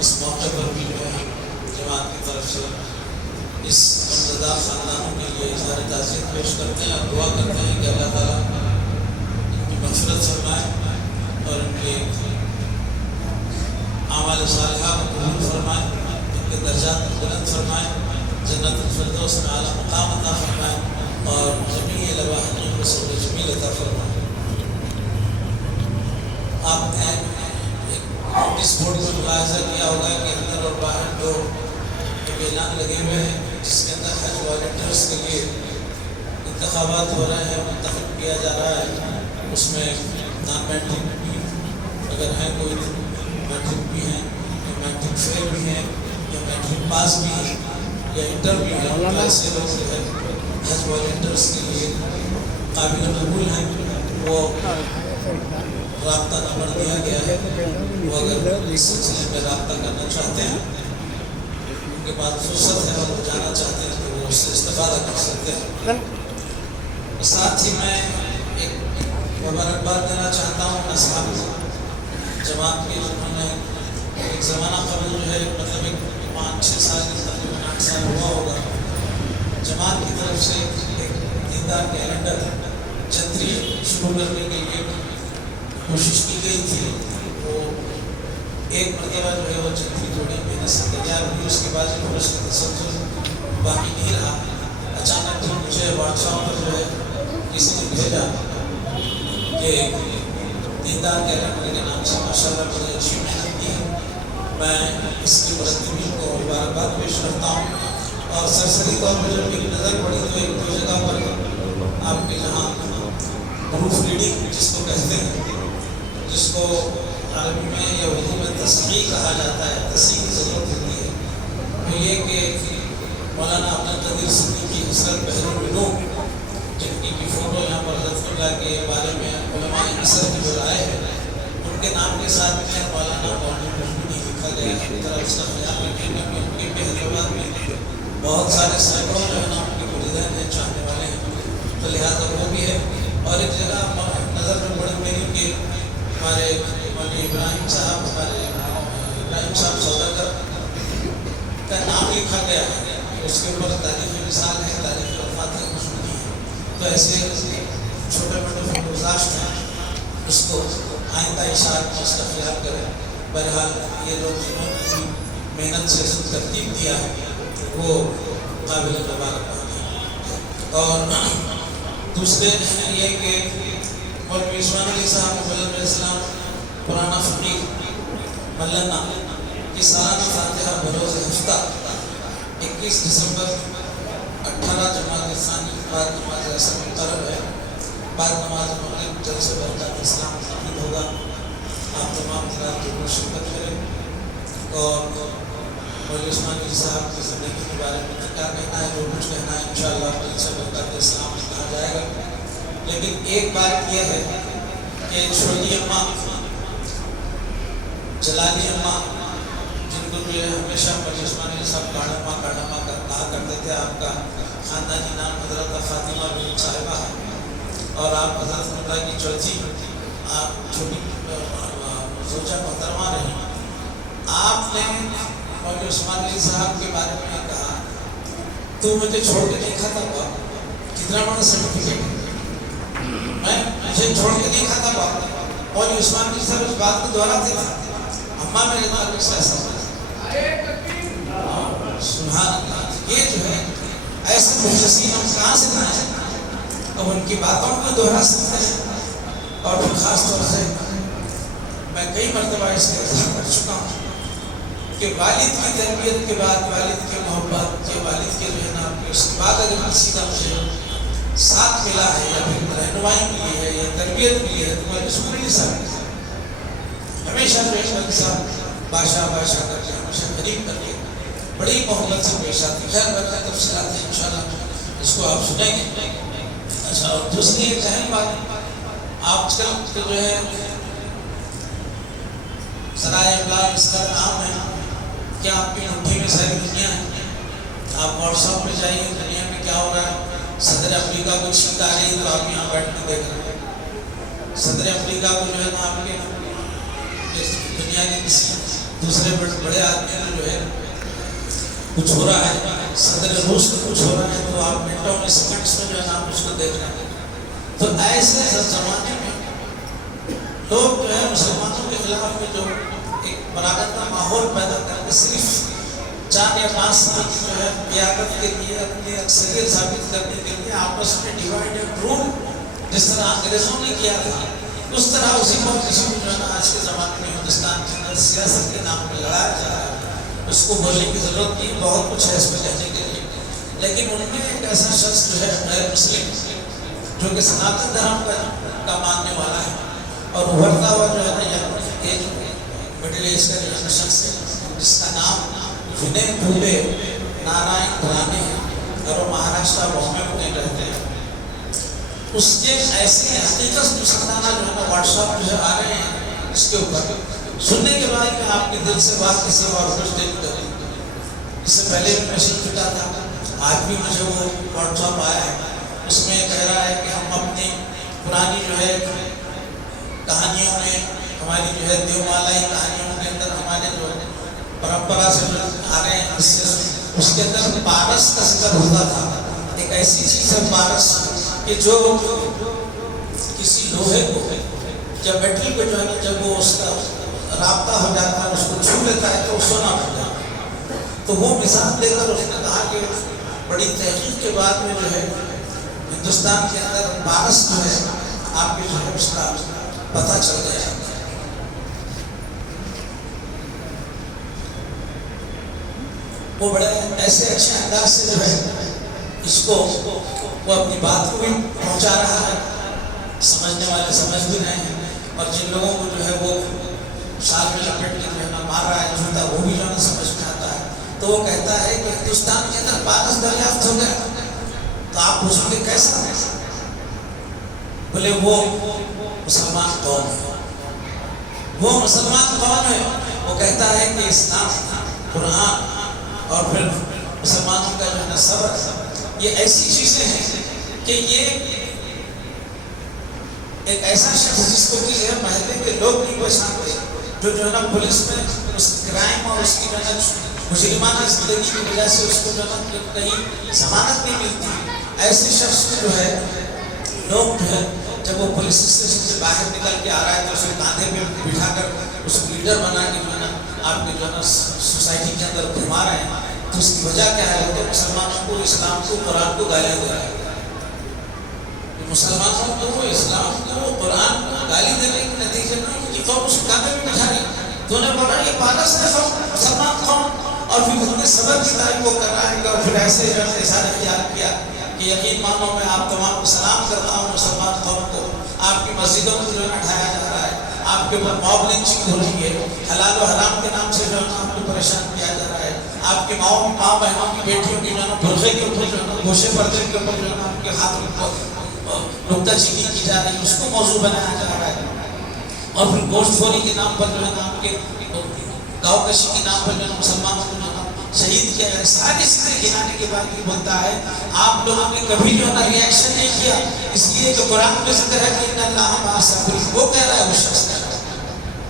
اس موقع پر بھی جو ہے جماعت کی طرف سے اس غمزدہ خاندانوں کے لیے اظہار تعزیت پیش کرتے ہیں اور دعا کرتے ہیں کہ اللہ تعالیٰ ان کی مغفرت فرمائے اور ان کے اعمال صالحہ کو قبول فرمائے، ان کے درجات کو بلند فرمائے، جنت الفردوس میں اعلیٰ مقام عطا فرمائے اور جمیع لواحقین کو صبر جمیل عطا فرمائے۔ آپ نے اس بورڈ کو ملاحظہ کیا ہوگا کہ اندر اور باہر جو اعلان لگے ہوئے ہیں جس کے اندر حج والنٹیئرس کے لیے انتخابات ہو رہے ہیں، منتخب کیا جا رہا ہے۔ اس میں نان میٹرک بھی اگر ہیں، کوئی میٹرک بھی ہیں یا میٹرک فیل بھی ہیں یا میٹرک پاس بھی ہیں یا انٹر بھی ہیں، تو ایسے لوگ جو ہے حج والنٹیئرس کے لیے قابل قبول ہیں۔ وہ رابطہ نمبر دیا گیا ہے، وہ اگر اس سلسلے میں رابطہ کرنا چاہتے ہیں، ان کے پاس فرصت ہے اور وہ جانا چاہتے ہیں تو وہ اس سے استفادہ کر سکتے ہیں۔ ساتھ ہی میں ایک مبارکباد دینا چاہتا ہوں اصحاب جماعت کے، جنہوں نے ایک زمانہ قبل جو ہے مطلب ایک 5-6 سال تقریباً 8 سال ہوا ہوگا، جماعت کی طرف سے ایک دیندار کیلنڈر چتری شروع کرنے کے لیے کوشش کی گئی تھی۔ وہ ایک مرتبہ جو ہے وہ چتری تھوڑی محنت سے تیار ہوئی، اس کے بعد جو اس کا تسلسل باقی نہیں رہا۔ اچانک تو مجھے واٹس ایپ پر جو ہے کسی نے بھیجا کہ دیندار کیلنڈر کے نام سے ماشاءاللہ بڑی اچھی محنت کی ہے، میں اس کی مرتبین کو مبارکباد پیش کرتا ہوں۔ اور سرسری طور پر جب ایک نظر پڑی تو ایک دو جگہ پر آپ کے جہاں پروف ریڈنگ جس کو کہتے ہیں، جس کو عربی میں یا اردو میں تصحیح کہا جاتا ہے، تصحیح کی ضرورت ہوتی ہے، وہ یہ کہ مولانا عبدالقدیر صدیقی حضرت بحر العلوم، جن کی فوٹو یہاں پر حضرت اللہ کے بارے میں علماء عصر کی جو رائے ہے ان کے نام کے ساتھ میں مولانا مولوی مشہوری لکھا گیا ہے۔ ایک طرح اس کا خیال رکھیں گے کہ ان کے بھی حیدرآباد میں بہت سارے سینکڑوں جو ہے نا ان کے مریدین ہیں، چاہنے والے ہیں، تو لہٰذا وہ بھی ہے۔ اور ایک جگہ نظر میں پڑی میری کہ ہمارے مولوی ابراہیم صاحب سوداگر کا نام لکھا گیا ہے، اس کے اوپر تاریخ مثال ہے، تاریخ وفات ہے، مشہوری ہے۔ تو ایسے چھوٹے موٹے فوٹوزاشت ہیں، اس کو آئندہ اشاعت میں اس کا خیال کریں۔ بہرحال یہ لوگ جنہوں نے محنت سے ترتیب دیا ہے وہ قابل مبارکباد ہیں۔ اور دوسرے یہ کہ مولوی عثمان علی صاحب علیہ السلام پرانا فقیر ملنا کی سالانہ فاتحہ بروز ہفتہ 21 دسمبر 18 جماعت ثانی بعد نماز ایسا مقرر ہے، بعد نماز مغرب جلسہ برکات اسلام منعقد ہوگا۔ آپ تمام حضرات ضرور شرکت کریں اور مولوی عثمان علی صاحب کی زندگی کے بارے میں کیا کہنا ہے، جو کچھ کہنا ہے انشاءاللہ جلسہ برکات اسلام میں کہا جائے گا۔ لیکن ایک بات یہ ہے کہ چھوٹی اماں جلالی اماں، جن کو جو ہے ہمیشہ مولوی عثمان علی صاحب کاڑا ماں کہا کرتے تھے، آپ کا خاندانی نام حضرت فاطمہ بن صاحبہ ہے اور آپ حضرت اللہ کی چوتھی آپ چھوٹی زوجہ محترمہ رہی۔ آپ نے مولوی عثمان علی صاحب کے بارے میں کہا تو مجھے چھوڑ کے نہیں کھاتا ہوا، کتنا بڑا سرٹیفکیٹ، مجھے چھوڑ کے نہیں کھاتا ہوا۔ مولوی عثمان علی صاحب اس بات کو دہراتے تھے، اماں میرے تعلق سے ایسا سبحان اللہ، یہ جو ہے ایسے مخلصین ہم کہاں سے لائیں؟ اب ان کی باتوں کو دہرا سکتے ہیں۔ اور پھر خاص طور سے میں کئی مرتبہ اس کا اظہار کر چکا ہوں کہ والد کی تربیت کے بعد، والد کی محبت کے، والد کے جو ہے نا اس کے بعد اگر کسی کا مجھے ساتھ ملا ہے یا پھر رہنمائی ملی ہے یا تربیت ملی ہے تو میں اسکول نہیں سکتا، ہمیشہ جو ہے بادشاہ کر کے، ہمیشہ قریب کر کے بڑی محبت سے پیش آتی ہے۔ خیر بات کا تفصیلات ہیں انشاءاللہ اس کو آپ سنیں گے۔ اچھا، اور دوسری ایک اہم بات، آج کل جو ہے ذرائع ابلاغ اس طرح عام ہے، کیا آپ کی مٹھی میں ساری دنیا ہے؟ آپ واٹس ایپ پہ جائیے، دنیا میں کیا ہو رہا ہے، صدر امریکہ کو چھینک آ رہی ہے تو آپ یہاں بیٹھ کے دیکھ رہے ہیں۔ صدر امریکہ کو جو ہے نا آپ کے دنیا کے کسی دوسرے بڑے آدمی میں جو ہے کچھ ہو رہا ہے، صدر روس کو کچھ ہو رہا ہے تو آپ منٹوں میں سیکنڈس میں جو ہے نا آپ اس کو دیکھ رہے ہیں. تو ایسے زمانے میں لوگ جو ہے مسلمانوں کے خلاف میں جو ایک براگت کا ماحول پیدا کر کے صرف 4 یا 5 سال کی جو ہے قیادت کے لیے اپنی اکثریت ثابت کرنے کے لیے آپس میں ڈیوائڈ اینڈ رول جس طرح انگریزوں نے کیا تھا اس طرح اسی کو کسی کو جو ہے نا آج کے زمانے میں ہندوستان کے اندر سیاست کے نام پہ لڑایا جا رہا ہے. اس کو بولنے کی ضرورت نہیں، بہت کچھ ہے اس میں کہنے کے لیے، لیکن ان میں ایک ایسا شخص جو ہے غیر مسلم جو کہ سناتن دھرم کا ماننے والا ہے اور ابھرتا ہوا جو ہے نا یہ جو مڈل ایج کا جو شخص ہے جس کا نام ونے پھولے نارائن رانے ہے اور وہ مہاراشٹر بامبے میں رہتے ہیں. اس کے ایسے حقیقت مسلمانہ جو ہے نا واٹس ایپ جو ہے آ رہے ہیں اس کے اوپر سننے کے بعد میں آپ کے دل سے بات کسی اور کچھ دل کریں. اس سے پہلے بھی میں سن چکا تھا، آج بھی مجھے وہ واٹس ایپ آیا ہے. اس میں کہہ رہا ہے کہ ہم اپنی پرانی جو ہے کہانیوں میں ہماری جو ہے دیومالائی کہانیوں کے اندر ہمارے جو پرمپرا سے آ رہے ہیں اس کے اندر پارس کا ذکر ہوتا تھا. ایک ایسی چیز ہے پارس کہ جو کسی لوہے کو یا میٹل کو جو ہے نا جب وہ اس کا رابطہ ہو جاتا ہے اس کو چھو لیتا ہے تو وہ سونا بن جاتا ہے. تو وہ مثال دے کر اس نے کہا کہ بڑی تحقیق کے بعد میں جو ہے ہندوستان کے اندر پارس جو ہے آپ کے جو ہے اس کا پتہ چل گیا. وہ بڑے ایسے اچھے انداز سے جو ہے اس کو وہ اپنی بات کو بھی پہنچا رہا ہے، سمجھنے والے سمجھ بھی رہے ہیں اور جن لوگوں کو جو ہے وہ شال میں لپیٹ کے جو ہے نا مار رہا ہے جھوٹا وہ بھی جو ہے نا سمجھ میں آتا ہے. تو وہ کہتا ہے کہ ہندوستان کے اندر پارس دریافت ہو گیا. تو آپ پوچھیں گے کیسا؟ بولے وہ مسلمان قوم ہے. وہ مسلمان قوم ہے. وہ کہتا ہے کہ اسلام، قرآن اور پھر مسلمانوں کا جو ہے نا صبر، یہ ایسی چیزیں ہیں کہ یہ ایک ایسا شخص جس کو کہ محلے کے لوگ نہیں پہچانتے، جو ہے نا پولیس میں اس کرائم اور اس کی جو ہے نا مجرمانہ زندگی کی وجہ سے اس کو جو ہے نا کہیں ضمانت نہیں ملتی، ایسے شخص کو جو ہے لوگ جو ہے جب وہ پولیس اسٹیشن سے باہر نکل کے آ رہا ہے تو اسے کاندھے پہ بٹھا کر اس کو لیڈر بنا کے جو ہے نا آپ کے جو ہے نا سوسائٹی کے اندر گھما رہے ہیں. تو اس کی وجہ کیا ہے؟ تو مسلمانوں کو، اسلام کو، قرآن کو گالیاں دے رہا ہے. مسلمانوں کو، اسلام کو، قرآن کو گالی دینے کے نتیجے میں ان کی قوم اس کاندھے پہ بٹھا رہی. تو نے بولا یہ پارس ہے قوم، مسلمان قوم، اور پھر اس نے صبر کی تعریف وہ کر رہا ہے. اور پھر ایسے جو ہے اشارہ خیال کیا کہ یقین مانو میں آپ تمام کو سلام کرتا ہوں مسلمان قوم کو. آپ کی مسجدوں کو جو ہے نا ڈھایا جا رہا ہے، آپ کے اوپر موب لنچنگ ہو رہی ہے، حلال و حرام کے نام سے جو ہے نا آپ کو پریشان کیا جا رہا ہے. آپ کے ماں بہنوں کی بیٹیوں کی جو ہے نا برقعے کے اوپر جو ہے نا گوشے پردے کے اوپر جو ہے نا آپ کے ہاتھ نکتہ چینی کی جا رہی ہے، اس کو موضوع بنایا جا رہا ہے. اور پھر گوشت خوری کے نام پر جو ہے نا آپ کے گاؤں کشی کے نام پر جو ہے نا مسلمانوں کو جو ہے نا شہید کیا ہے. ساری چیزیں گنانے کے بعد یہ بنتا ہے آپ لوگوں نے کبھی جو ہے نا ریئیکشن نہیں کیا، اس لیے کہ قرآن میں ذکر ہے کہ ان اللہ مع الصابرین. وہ کہہ رہا ہے اس شخص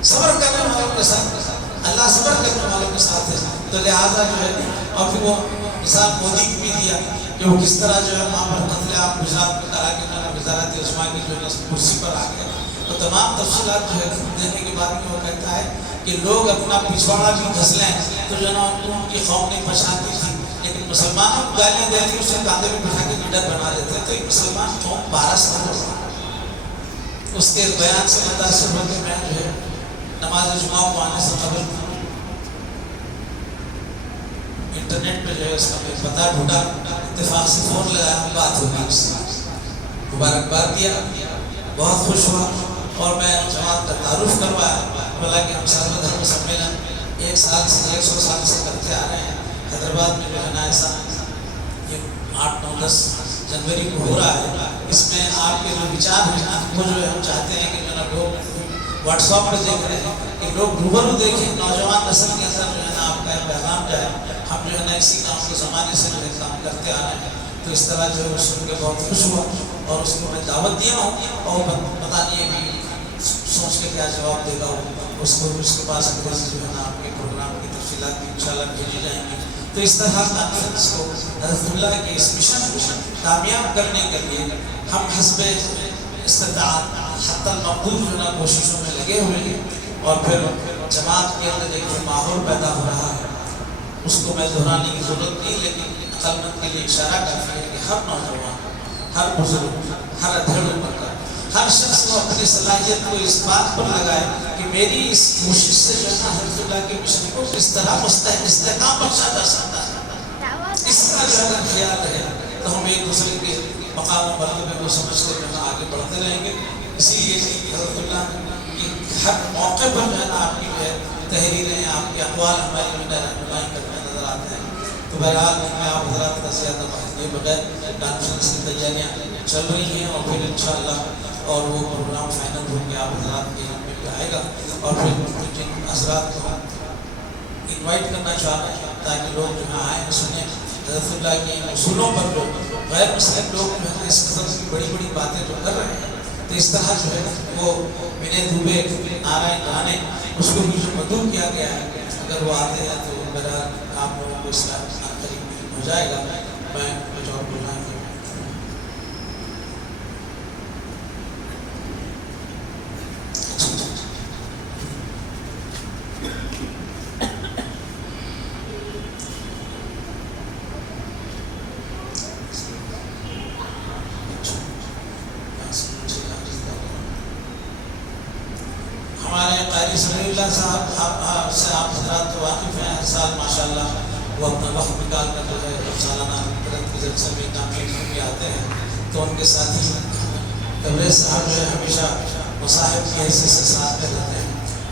صبر کرنے والوں کے ساتھ، اللہ صبر کرنے والوں کے ساتھ ہے. تو لہٰذا جو ہے اور پھر وہ مثال مودی کی بھی دیا کہ وہ کس طرح جو ہے وہاں پر قتل عام گجرات میں کرا کے جو ہے نا وزارت عظمیٰ کی جو ہے نا کرسی پر آ گیا. تو تمام تفصیلات جو ہے دینے کے بعد میں وہ کہتا ہے کہ لوگ اپنا پچھواڑا بھی گھس لیں تو جو ہے نا ان کی قوم نہیں پہچانتی تھی، لیکن مسلمانوں کو گالیاں دے دی، اسے کاندھے میں بٹھا کے لیڈر بنا دیتے. تو ایک مسلمان قوم 12 سال ہو اس کے بیان سے متاثر ہو کے میں جو ہے نماز جمعہ کو آنے سے قبل انٹرنیٹ پہ جو ہے اس کا پتہ ڈھونڈا، اتفاق سے فون لگایا، بات ہوگی، اس سے مبارکباد دیا، بہت خوش ہوا اور میں جماعت کا تعارف کروایا. بولا کہ ہم سرو دھرم سمیلن 1 سال سے 100 سال سے کرتے آ رہے ہیں. حیدرآباد میں جو ہے نا ایسا یہ 8، 9، 10 جنوری کو ہو رہا ہے. اس میں آپ کے جو وچار ہیں وہ جو ہے ہم چاہتے ہیں کہ جو ہے نا لوگ واٹس ایپ پہ دیکھ رہے ہیں کہ لوگ روبرو دیکھیں، نوجوان نسل کے اندر جو ہے نا آپ کا پیغام جائے. ہم جو ہے نا اسی کام کے زمانے سے جو ہے کام کرتے آ رہے ہیں. تو اس طرح جو ہے وہ سن کے بہت خوش ہوا اور اس کو میں دعوت دیا ہوں اور پتہ نہیں بھی سوچ کے کیا جواب دے گا. اس کو اس کے پاس جو ہے نا آپ کے تحویلات انشاءاللہ بھیجی جائیں گی. تو اس طرح کانفرنس کو حضرت اللہ کے اس مشن کو کامیاب کرنے کے لیے ہم حسب استطاعت حتی المقدور جو نا کوششوں میں لگے ہوئے ہیں. اور پھر جماعت کے اندر ایک جو ماحول پیدا ہو رہا ہے اس کو میں دہرانے کی ضرورت نہیں، لیکن عقل مند کے لیے اشارہ کافی ہے کہ ہر نوجوان، ہر بزرگ، ہر ادھیڑ بندہ، ہر شخص کو اپنی صلاحیت کو اس بات پر لگائے کہ میری اس کوشش سے جو ہے حضرت اللہ کے مشن کو کس طرح استحکام بخشا جا سکتا ہے. اس کا جو ہے خیال ہے تو ہم ایک دوسرے کے مقام و مرتبے کو سمجھ کر جو ہے آگے بڑھتے رہیں گے. اسی لیے حضرت اللہ کی ہر موقع پر جو ہے نا آپ کی جو ہے تحریریں، آپ کے اقوال ہماری جو ہے رہنمائی کرنے نظر آتے ہیں. تو بہرحال میں آپ حضرات کا زیادہ وقت لیے بغیر کانفرنس کی تیاریاں چل رہی ہیں، اور پھر انشاءاللہ اور وہ پروگرام فائنل ہو کے آپ حضرات کے یہاں پہ آئے گا. اور پھر جن حضرات کو انوائٹ کرنا چاہ رہے ہیں تاکہ لوگ جو ہے آئیں سنیں حضرت اللہ کے اصولوں پر جو غیر مسلم لوگ جو ہے اس قسم کی بڑی بڑی باتیں جو کر رہے ہیں، تو اس طرح جو ہے وہ بنے دھوبے نعرہ گانے اس کو بھی جو مدعو کیا گیا ہے، اگر وہ آتے ہیں تو بہرحال آپ لوگوں کو اس کا قریب ہو جائے گا. میں کچھ اور بولنا ہے. ہمارے قاری سمیع اللہ صاحب سے آپ حضرات تو واقف ہیں، ہر سال ماشاءاللہ وہ اپنا وقت نکال کر جو ہے سالانہ قدرت کے جلسے میں کامیاب بھی آتے ہیں. تو ان کے ساتھی تبریز صاحب جو ہے ہمیشہ مصاحب کی حیثیت سے ساتھ میں رہتے ہیں.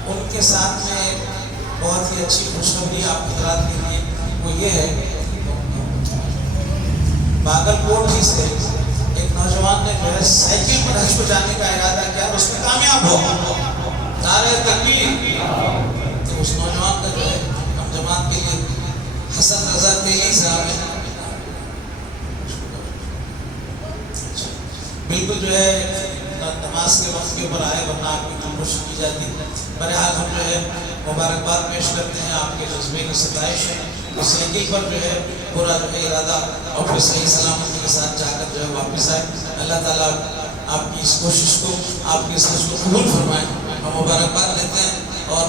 ان کے ساتھ میں بہت ہی اچھی خوشخبری آپ حضرات کے لیے وہ یہ ہے باگلکوٹ ہی سے ایک نوجوان نے جو ہے سائیکل پر حج کو جانے کا ارادہ کیا اور اس میں کامیاب ہو. نعرہ تکبیر. تو اس نوجوان کا جو ہے ہم جماعت کے لیے حسن رضا تیلی صاحب ہے، بالکل جو ہے نماز کے وقت کے اوپر آئے ورنہ آپ کی کوشش کی جاتی. بہرحال ہم جو ہے مبارکباد پیش کرتے ہیں، آپ کے جذبے کی ستائش ہے. اس سائیکل پر جو ہے پورا جو ہے ارادہ اور پھر صحیح سلامتی کے ساتھ جا کر جو ہے واپس آئے. اللہ تعالیٰ آپ کی اس کوشش کو، آپ کی اس حج کو قبول فرمائے. ہم مبارکباد دیتے ہیں اور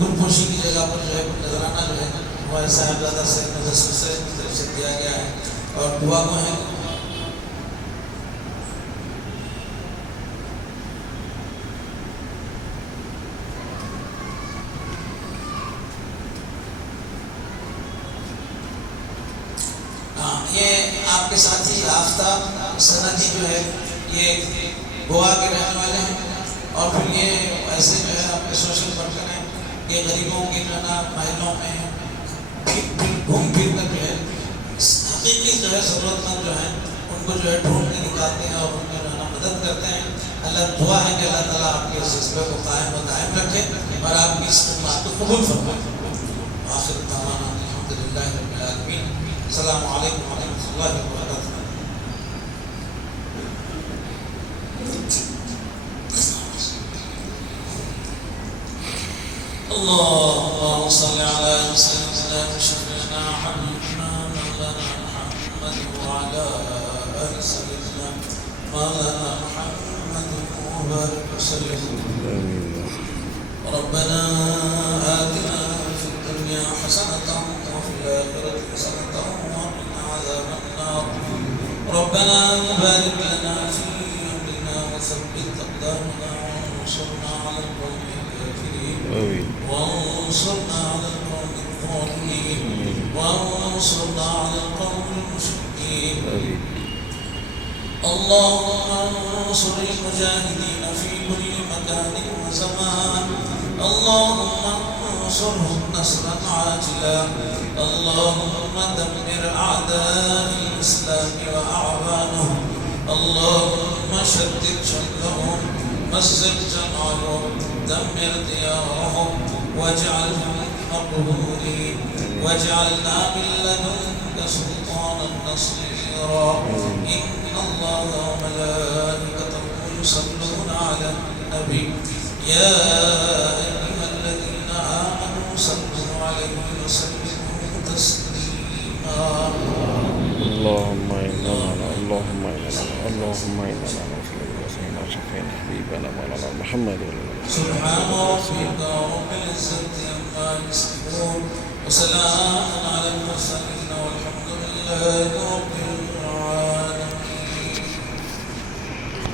گلپوشی کی جگہ پر جو ہے نذرانہ جو ہے ہمارے صاحبزادہ سید نظر سے طرف سے دیا گیا ہے اور دعا کو ہے. یہ آپ کے ساتھی آفتاب سندی جو ہے یہ گوا کے رہنے والے ہیں، اور پھر یہ ایسے جو ہے آپ کے سوشل ورکر ہیں کہ غریبوں کے جو ہے نا محلوں میں گھوم پھر کر جو ہے حقیقی جو ہے ضرورت مند جو ہیں ان کو جو ہے ڈھونڈ کے نکالتے ہیں اور ان کی جو ہے نا مدد کرتے ہیں. اللہ دعا ہے کہ اللہ تعالیٰ آپ کے اس جذبے کو قائم و دائم رکھے اور آپ کی اس خدمات کو قبول فرمائے. آخر دعوانا الحمدللہ رب العالمین. السلام علیکم ورحمۃ اللہ وبرکاتہ. اللهم صل على سيدنا وشفيعنا حبيبنا مولانا محمد وعلى آل سيدنا مولانا محمد وبارك وسلم. ربنا آتنا في الدنيا حسنة وفي الآخرة حسنة وقنا عذاب النار. ربنا بارك لنا في أمرنا وثبت أقدامنا وانصرنا على القوم الكافرين وانصرنا على القوم الظالمين وانصرنا على القوم المشركين. اللهم انصر المجاهدين في كل مكان وزمان. اللهم انصرهم نصرا عاجلا. اللهم دمر أعداء الإسلام وأعوانهم. اللهم شتت شملهم مزق جمعهم دمر ديارهم واجعلهم مقهورين واجعلنا من لدنك سلطانا نصيرا. إن الله وملائكته يصلون على النبي يا أيها الذين آمنوا صلوا وسلموا تسليما. اللهم إنا نسألك شفينا حبيبنا مولانا محمد سبحان ربك رب العزة عما يصفون وسلام